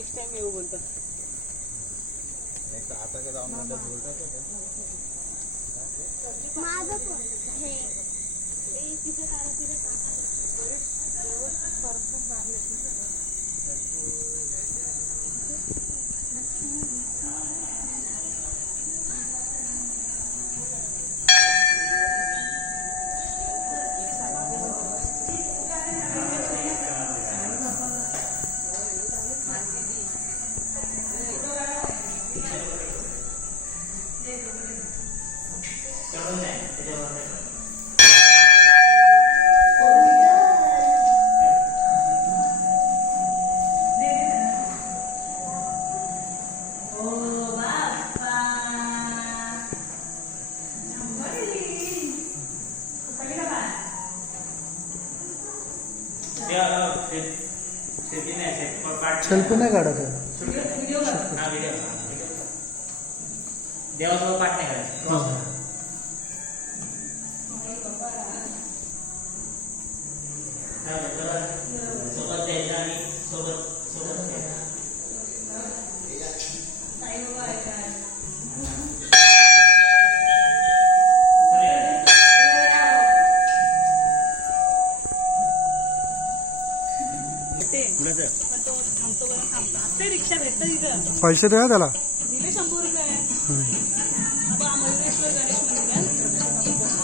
Next time येऊ बोलतो. Next आता का जाऊन नंतर बोलतात माझं पण हे तिथे काढा तिथे काका परफेक्ट मारले. सेल्फी नाही काढत आहे. देवासोबत पाठ नाही करायचं. सोबत द्यायचं आणि सोबत सोबत घ्यायचं. रिक्षा भेटत तिथं. पैसे द्या त्याला. दिले 100 रुपये. मयुरेश्वर गणेश मंदिर